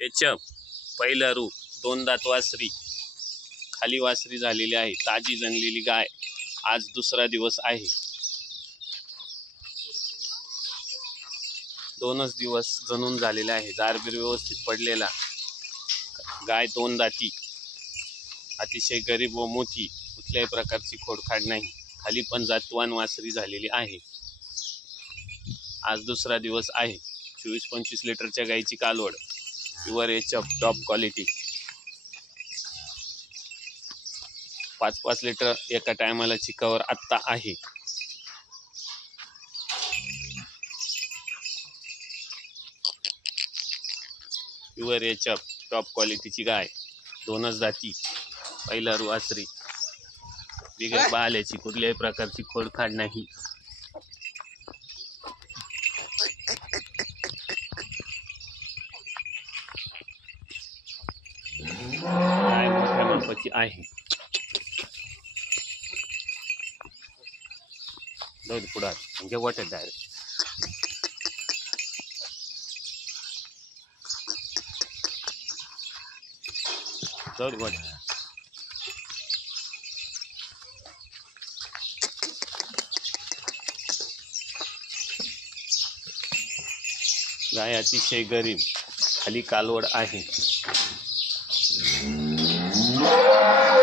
HF पहिलं रू, 2 दात वासरी, खाली वासरी झालेली आहे, ताजी जणलेली गाय। आज दुसरा दिवस आहे, 2च दिवस जणून झालेले आहे। जारबीर व्यवस्थित पडलेला, गाय 2 दाती, अतिशय गरीब व मोठी, कुठल्याही प्रकारची खोडखाड नाही। खाली पण जातवान वासरी झालेली आहे। आज दुसरा दिवस आहे। 24-25 लिटरच्या गायची कालवड, pure HF top quality. 5-5 litre एका टायमाला चिकावर आत्ता आहे। प्युअर एचएफ टॉप क्वालिटीची गाय, 2च दाती, पहिला रू वासरी, बिगर बाल्याची, कुठल्याही प्रकारची खोडखाड नाही। गाय मोठ्या मापाची आहे। जाऊ दे पुढे, म्हणजे वाटत डायरेक्ट जाऊ दे वाटत। गाय अतिशय गरीब, खाली कालवड आहे।